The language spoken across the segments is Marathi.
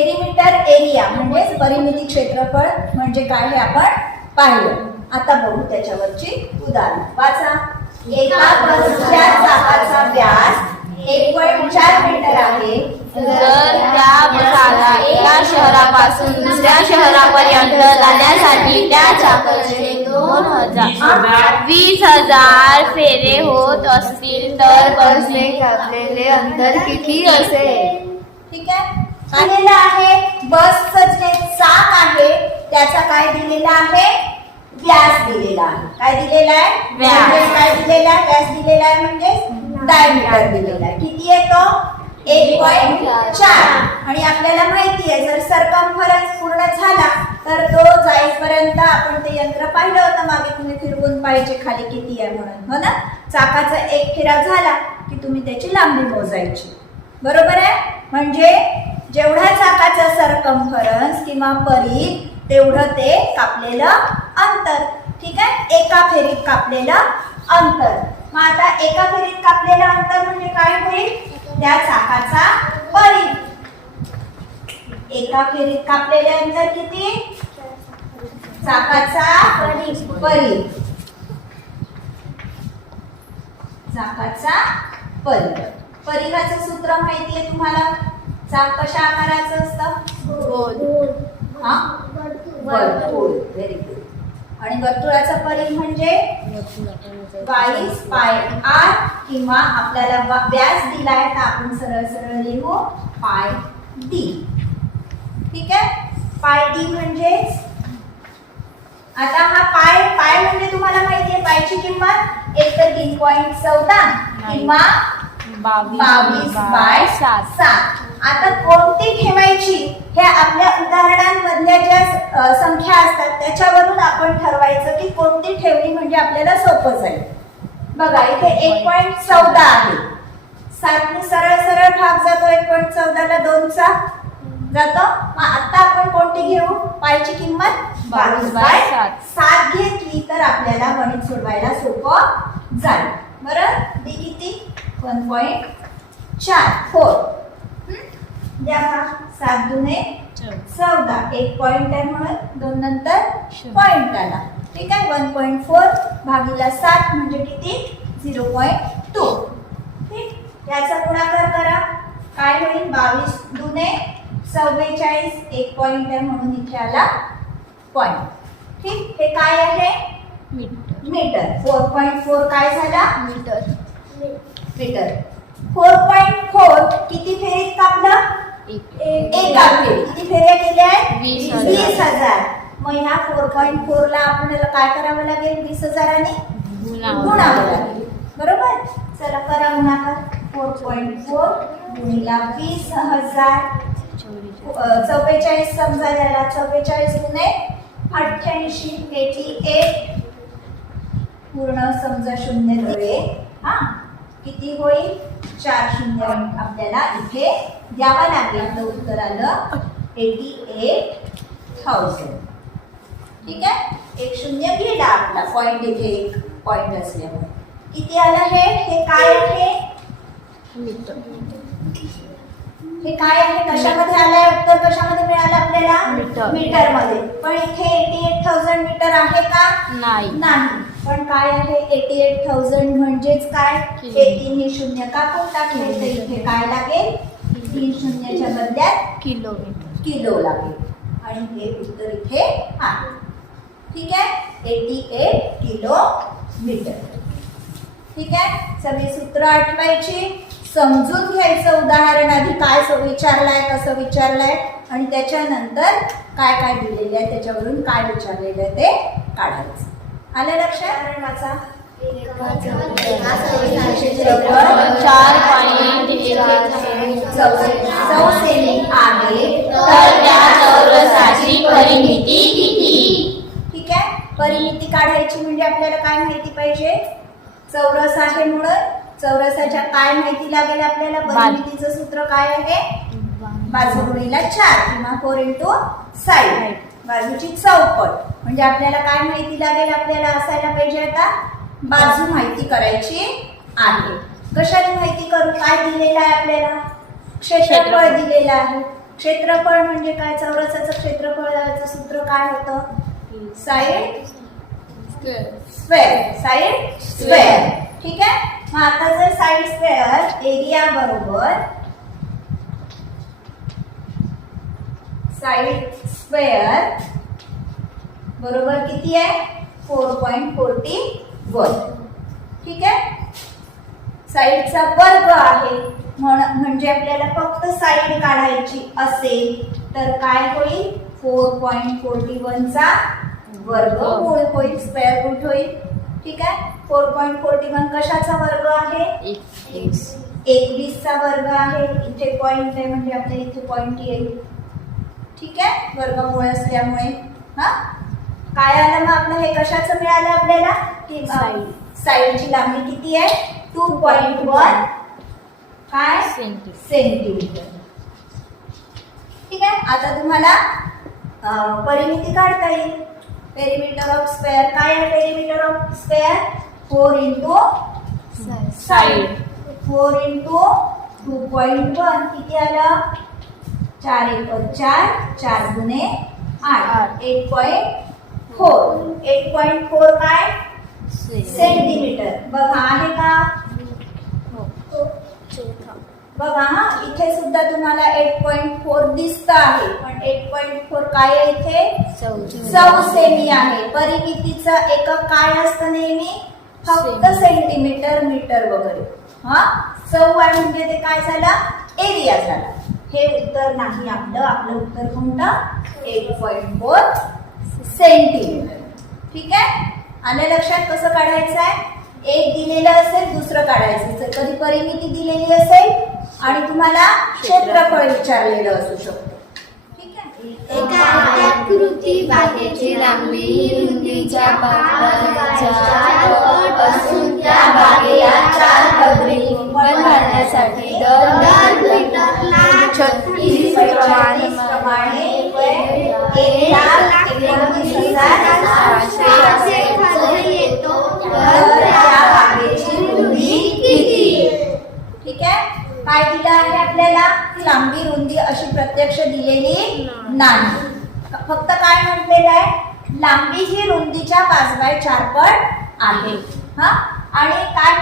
पेरिमीटर एरिया म्हणजे परिमिती क्षेत्रफळ म्हणजे काय हे आपण पाहिलं. आता बघू त्याच्यावरची उदाहरण. वाचा. एका बसच्या चाकाचा व्यास 1.4 मीटर आहे. जर त्या बसाला एका शहरापासून दुसऱ्या शहरापर्यंत जाण्यासाठी त्या चाकाचे 20,000 फेरे होत असतील तर बसने कापलेले अंतर किती असेल? ठीक आहे. दिलेलं आहे बसचं जे चाक आहे त्याचा काय दिलेला आहे, व्यास दिलेला आहे. काय दिलेला आहे, व्यास. काय दिलेला आहे, व्यास दिलेला आहे म्हणजे डायमीटर दिलेला आहे. किती आहे तो, 1.4. आणि आपल्याला माहिती आहे जर सरकमफरन्स पूर्ण झाला तर तो जाईपर्यंत आपण ते यंत्र पाहिलं होतं मागे, तुम्ही फिरवून पाहिजे खाली किती आहे म्हणून, हो ना. चाकाचा एक फेरा झाला की तुम्ही त्याची लांबी मोजायची, बरोबर आहे. म्हणजे जेवढा चाकाचा सरकमफरन्स किंवा परिघ तेवढं ते कापलेलं अंतर. ठीक आहे, एका फेरीत कापलेलं अंतर. मग आता एका फेरीत कापलेलं अंतर म्हणजे काय होईल, त्या चाकाचा परिघ. एका फेरीत कापलेले अंतर किती, चाकाचा परिघ. चाकाचा परिघ. परिघाचं सूत्र माहिती आहे तुम्हाला. चाक कशा आकाराचं असतं, हा वर्तुळ. Very good. आणि वर्तुळाचा परिघ म्हणजे 22 पाय आर किंवा आपल्याला व्यास दिलाय तर आपण सरळ सरळ लिहू पाय डी. ठीक आहे, पाय डी म्हणजे आता हा पाय पाय म्हणजे तुम्हाला माहिती आहे पायची किंमत एक तर 3.14 किंवा 22/7. आता कोणती ठेवायची हे आपल्या उदाहरणांमधल्या ज्या संख्या असतात त्याच्यावरून आपण ठरवायचं की कोणती ठेवली म्हणजे आपल्याला सोपं जाईल. बघा इथे 1.14 आहे. 7 ने सरळ सरळ भाग जातो. 1.14 ला 2चा जातो. मग आता आपण कोणती घेऊ, पायची किंमत 22/7 घेतली तर आपल्याला गणित सोडवायला सोपं जाईल. बरं, डी किती, 1.4 द्या. 7 दुने 14. एक पॉइंट आहे म्हणून 2 नंतर पॉइंट आला. ठीक आहे, 1.4 भागिले 7 म्हणजे किती, 0.2. ठीक, याचा गुणाकार करा. काय होईल, 22 दुने 44. एक पॉइंट आहे म्हणून इथे आला पॉइंट. ठीक, हे काय आहे, मीटर. 4.4 काय झाला, मीटर. 4.4 किती फेरीत कापलं, एका फेरीत. किती फेऱ्या केल्या आहेत, 20,000. मग ह्या 4.4 ला आपल्याला काय करावं लागेल, 20,000 ने गुणावं लागेल. बरोबर, चला करा गुणाकार. 4.4 गुणिला 20,000. 44 समजा याला. 44 गुणे 88. 88 पूर्ण समजा शून्य धरे. हा किती होईल, 4 शून्य आपल्याला इथे द्यावा लागेल. तर उत्तर आलं 88,000. ठीक आहे, एक शून्य गेला आपला पॉइंट. इथे एक पॉइंट असल्यामुळे किती आलं हे काय आहे, हे काय आहे, कशामध्ये आलंय उत्तर, कशामध्ये मिळालं आपल्याला, मीटर मध्ये. पण इथे 88,000 मीटर आहे का, नाही. पण काय आहे, 88,000 म्हणजेच काय, हे 3 शून्य कापून टाकले तर इथे काय लागेल, 3 शून्याच्या बदल्यात किलो लागेल. आणि हे उत्तर इथे आहे. ठीक आहे, 88 किलोमीटर. ठीक आहे, सगळी सूत्र आठवायची, समजून घ्यायचं उदाहरण आधी काय विचारलंय, कसं विचारलंय आणि त्याच्यानंतर काय काय दिलेले आहे त्याच्यावरून काय विचारलेलं आहे ते काढायचं. आलं लक्षात. वाचा. 4 सेमी आहे तर त्या चौरसाची परिमिती किती? ठीक आहे, परिमिती काढायची म्हणजे आपल्याला काय माहिती पाहिजे, चौरस आहे म्हणून चौरसाच्या काय माहिती लागेल आपल्याला. परिमितीचं सूत्र काय आहे, बाजू गुणिला 4 किंवा 4 इंटू साईड, बाजूची चौपट. म्हणजे आपल्याला काय माहिती लागेल, आपल्याला असायला पाहिजे आता बाजू माहिती करायची आहे. कशाची माहिती करू, काय दिलेलं आहे आपल्याला, क्षेत्रफळ दिलेलं आहे. क्षेत्रफळ म्हणजे काय? चौरसाचं क्षेत्रफळाचं सूत्र काय होतं? Side square. Side square. ठीक आहे. मग आता जर साईड स्क्वेअर एरिया बरोबर साईड स्क्वेअर बरोबर किती आहे? 4.41. ठीक आहे. साईडचा वर्ग आहे म्हणजे आपल्याला फक्त साईड काढायची असेल तर काय होईल? 4.41 चा वर्गमूळ होईल. स्क्वेअर रूट होईल. ठीक आहे. 4.41 कशाचा वर्ग आहे? 21 चा वर्ग आहे. इथे पॉइंट आहे म्हणजे आपल्या इथे पॉइंट येईल. ठीक आहे. वर्गमूळ असल्यामुळे हा काय आलं मग आपलं? हे कशाचं मिळालं आपल्याला? की साईडची लांबी किती आहे? 2.1 काय? सेंटीमीटर. ठीक आहे. आता तुम्हाला परिमिती काढता येईल. पेरिमीटर ऑफ स्क्वेअर काय आहे? Perimeter of square 4 into side. 4 into 2.1 किती आलं? 4 1 4, 4 गुणे 8, 8.4. 8.4 काय? सेंटीमीटर. बघा आहे का? बघा हा इथे सुद्धा तुम्हाला 8.4 दिसत आहे पण 8.4 काय आहे? इथे चौ सेमी आहे. परिमितीचा एकक काय असतं नेहमी? फक्त सेंटीमीटर मीटर वगैरे. हा चौ आहे म्हणजे ते काय झालं? एरिया झाला. हे उत्तर नाही आपलं. आपलं उत्तर कोणतं? 8.4 सेंटीमीटर. ठीक आहे. आलं लक्षात? कसं काढायचं आहे? एक दिलेलं असेल दुसरं काढायचं. जर कधी परिमिती दिलेली असेल आणि तुम्हाला क्षेत्रफळ विचारलेलं असू शकतं. ठीक आहे. एका आकृती बागेची लांबी ही रुंदीच्या पातळीच्या पट असून त्या बागेला 4 पदरी कुंपण घालण्यासाठी दर मीटरला 36 प्रमाणे 1,19,600 खर्च येतो. तर त्या बागेची रुंदी किती? ठीक आहे. काय दिलं आहे आपल्याला? लांबी रुंदी अशी प्रत्यक्ष दिलेली नाही. फक्त काय म्हटलेलं आहे? लांबी ही रुंदीच्या 5/4 पट आहे. हा आणि काय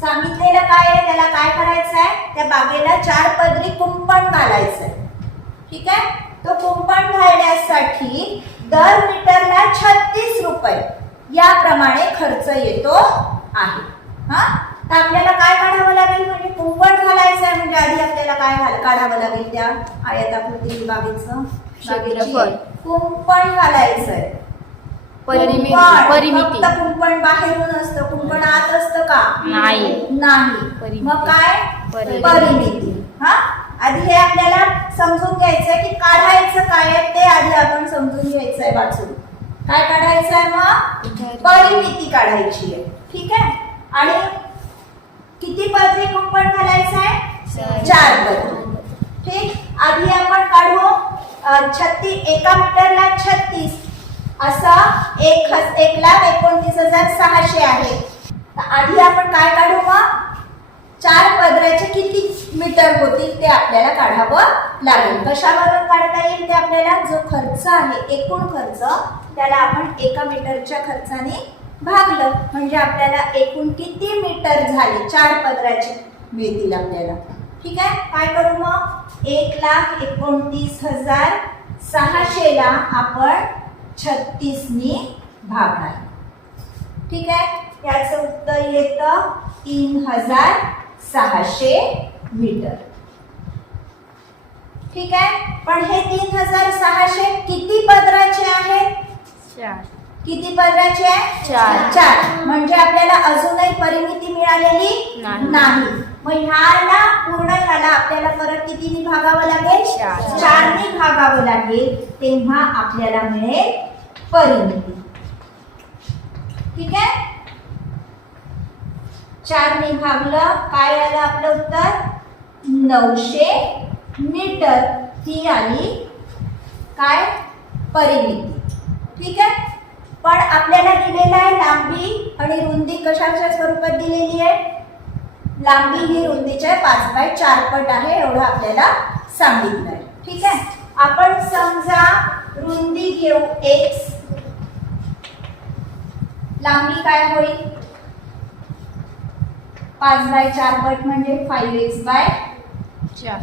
सांगितलेलं काय आहे? त्याला काय करायचं आहे? त्या बागेला 4 पदरी कुंपण घालायचंय. ठीक आहे. तो कुंपण घालण्यासाठी दर मीटरला 36 रुपये याप्रमाणे खर्च येतो आहे. हा तर आपल्याला काय काढावं लागेल? म्हणजे कुंपण घालायचं आहे म्हणजे आधी आपल्याला काय काढावं लागेल? त्या आयताकृती बागेचं कुंपण घालायचंय. परिमिती फक्त कुंपण बाहेरून असतं. कुंपण आत असतं का? नाही. मग काय? परिमिती. हा आधी हे आपल्याला समजून घ्यायचंय की काढायचं काय आहे ते आधी आपण समजून घ्यायचंय वाचून. काय काढायचं आहे? मग परिमिती काढायची आहे. ठीक आहे. आणि किती पदरी कुंपण घालायचं आहे? 4 पदरी. ठीक. आधी आपण काढू 36. एका मीटरला 36 असा 1,29,600 आहे. आधी आपण काय काढू? मग 4 पदराचे किती मीटर होतील ते आपल्याला काढावं लागेल. कशावरून काढता येईल? ते आपल्याला जो खर्च आहे एकूण खर्च त्याला आपण एका मीटरच्या खर्चाने भागलं म्हणजे आपल्याला एकूण किती मीटर झाले 4 पदराचे मिळतील आपल्याला. ठीक आहे. काय करू मग? 1,29,600 ला आपण 36 नी भागणार. ठीक आहे. याचं उत्तर येतं 3,600 मीटर. ठीक आहे. पण हे 3,600 किती पदराचे आहेत? 4. किती पदराचे आहे? 4. म्हणजे आपल्याला अजूनही परिमिती मिळालेली नाही. मग ह्याला पूर्ण ह्याला आपल्याला परत कितीने भागावं लागेल? 4 ने भागावं लागेल. तेव्हा आपल्याला मिळेल परिमिती. ठीक आहे. 4 ने भागलं काय आलं आपलं उत्तर? 900 मीटर ही आली काय? परिमिती. ठीक आहे. पण आपल्याला दिलेला आहे लांबी आणि रुंदी कशाच्या स्वरूपात दिलेली आहे? लांबी ही रुंदीच्या 5/4 पट आहे एवढं आपल्याला सांगितलं आहे. ठीक आहे. आपण समजा रुंदी घेऊ x, लांबी काय होईल 5/4 पट म्हणजे 5x/4.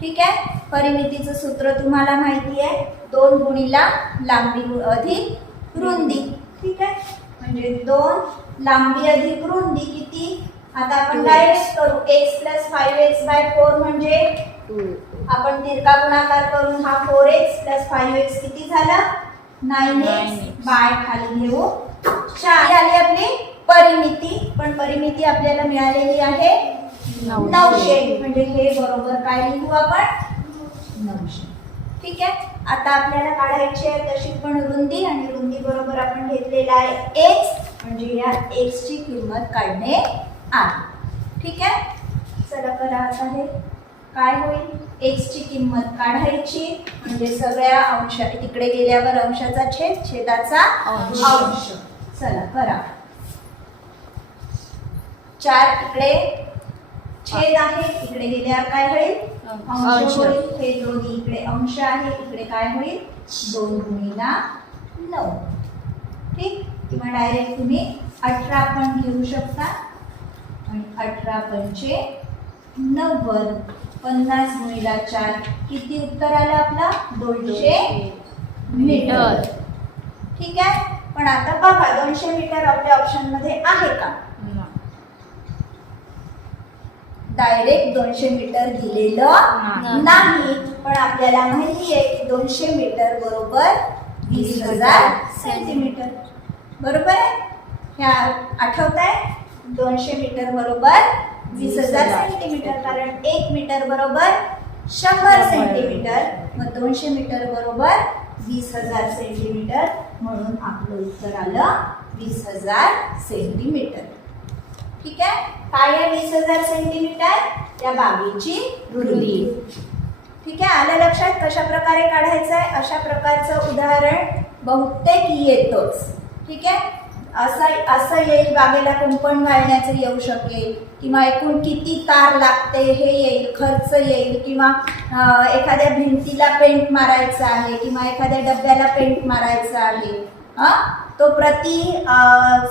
ठीक आहे. परिमितीचं सूत्र तुम्हाला माहिती आहे, 2 गुणिला लांबी अधिक रुंदी. ठीक आहे. म्हणजे 2 लांबी अधिक रुंदी किती. आता आपण डायरेक्ट करू, x + 5x/4 म्हणजे आपण तिरका गुणाकार करून हा 4x + 5x किती झाला 9x बाय खाली घेऊ 4 आली आपली परिमिती. पण परिमिती आपल्याला मिळालेली आहे 900, म्हणजे हे बरोबर काय लिहू आपण 900. ठीक आहे. आता आपल्याला काढायची आहे तशी पण रुंदी, आणि रुंदी बरोबर आपण घेतलेला आहे x, म्हणजे या x ची किंमत काढणे आहे. ठीक आहे. चला करा. आता हे काय होईल x ची किंमत काढायची, म्हणजे सगळ्या अंश तिकडे गेल्यावर अंशाचा छेद, छेदाचा अंश. चला करा. 4 इकडे छेद आहे, इकडे गेल्यावर काय होईल अंश होईल. हे दोन्ही इकडे अंश आहे, इकडे काय होईल 2 गुणिला 9. ठीक. किंवा डायरेक्ट तुम्ही 18 पण घेऊ शकता. आणि 18 पंचे 90, 50 गुणिला 4 किती उत्तर आलं आपला 200 मीटर. ठीक आहे. पण आता बघा 200 मीटर आपल्या ऑप्शन मध्ये आहे का. डायरेक्ट 200 मीटर दिलेलं नाही, पण आपल्याला माहिती आहे की 200 मीटर बरोबर 20,000 सेंटीमीटर. बरोबर आहे. ह्या आठवत आहे 200 मीटर बरोबर 20,000 सेंटीमीटर, कारण 1 मीटर बरोबर 100 सेंटीमीटर, मग 200 मीटर बरोबर 20,000 सेंटीमीटर, म्हणून आपलं उत्तर आलं 20,000 सेंटीमीटर. ठीक आहे. काय आहे 20,000 सेंटीमीटर या बागेची रुंदी. ठीक आहे. आलं लक्षात कशा प्रकारे काढायचं आहे. अशा प्रकारचं उदाहरण बहुतेक येतोच. ठीक आहे. असं येईल, बागेला कुंपण घालण्याचं येऊ शकेल, किंवा एकूण किती तार लागते हे येईल, खर्च येईल, किंवा एखाद्या भिंतीला पेंट मारायचं आहे, किंवा एखाद्या डब्याला पेंट मारायचं आहे. तो प्रति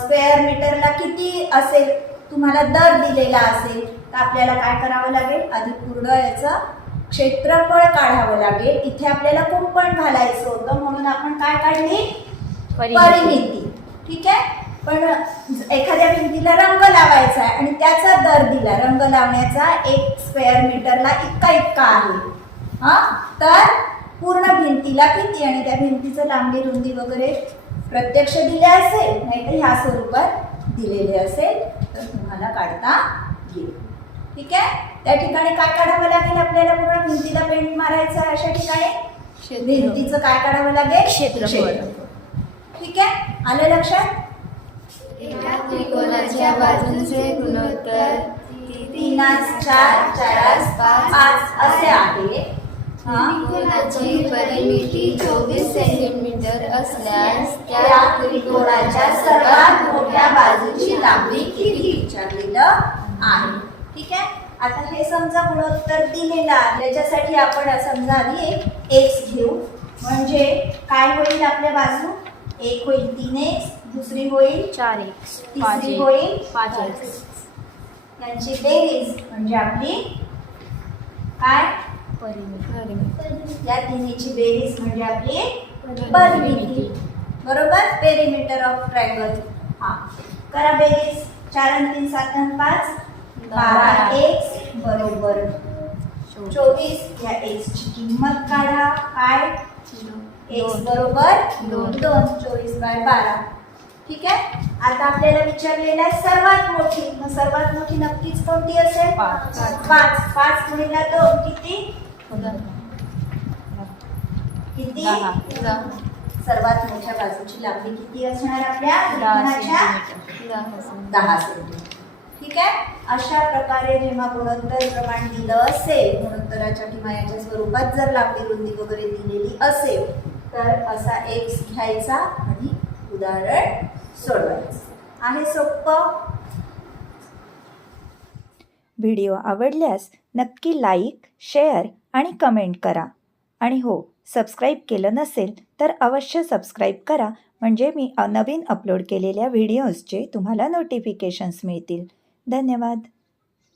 स्क्वेअर मीटरला किती असेल तुम्हाला दर दिलेला असेल, तर आपल्याला काय करावं लागेल, आधी पूर्ण याचं क्षेत्रफळ काढावं लागेल. इथे आपल्याला कुंपण घालायचं होतं, म्हणून आपण काय काढली परिमिती. ठीक आहे. पण एखाद्या भिंतीला रंग लावायचा आहे आणि त्याचा दर दिला, रंग लावण्याचा 1 स्क्वेअर मीटरला इतका आहे. तर पूर्ण भिंतीला किती, आणि त्या भिंतीचं लांबी रुंदी वगैरे प्रत्यक्ष दिले असेल, नाही तर ह्या स्वरूपात दिलेले असेल, तर तुम्हाला काढता येईल. ठीक आहे. त्या ठिकाणी काय काढावं लागेल आपल्याला, पूर्ण भिंतीला पेंट मारायचं आहे अशा ठिकाणी भिंतीचं काय काढावं लागेल क्षेत्रफळ. ठीक आहे. आलं लक्षात. एका त्रिकोणाच्या बाजूंचे गुणोत्तर 3/4 4/5 असे आहे. त्रिकोणाची परिमिती 24 सेंटीमीटर असल्यास त्या त्रिकोणाच्या सर्वात मोठ्या बाजूची लांबी किती विचारलेलं आहे. ठीक आहे. आता हे समजा गुणोत्तर दिलेलं आहे, त्याच्यासाठी आपण समजा आधी एक x घेऊ, म्हणजे काय होईल आपल्या बाजू, एक होईल 3x, दुसरी होईल 4x, तिसरी होईल 5x. यांची बेरीज म्हणजे आपली काय परिमिती. या तिन्हीची बेरीज म्हणजे आपली परिमिती. बरोबर. Perimeter of triangle. करा बेरीज. 4 आणि 3 7 आणि 5 12x बरोबर 24. या x ची किंमत काढा. काय x बरोबर 2 24/12. ठीक आहे. आता आपल्याला विचारलेला आहे सर्वात मोठी, मग सर्वात मोठी नक्कीच कोणती असेल 5. 5 गुणिला 2 किती किती 10. सर्वात मोठ्या बाजूची लांबी किती असणार आपल्या त्रिकोणाच्या 10 सेंटीमीटर. ठीक आहे. अशा प्रकारे जेव्हा गुणोत्तर प्रमाण दिलं असेल, गुणोत्तराच्या किंवा याच्या स्वरूपात जर लांबी रुंदी वगैरे दिलेली असेल, तर असा x घ्यायचा आणि उदाहरण सोडवायचं आहे. सोपं. व्हिडिओ आवडल्यास नक्की लाईक, शेअर आणि कमेंट करा. आणि हो, सबस्क्राईब केलं नसेल तर अवश्य सबस्क्राईब करा, म्हणजे मी नवीन अपलोड केलेल्या व्हिडिओजचे तुम्हाला नोटिफिकेशन्स मिळतील. धन्यवाद.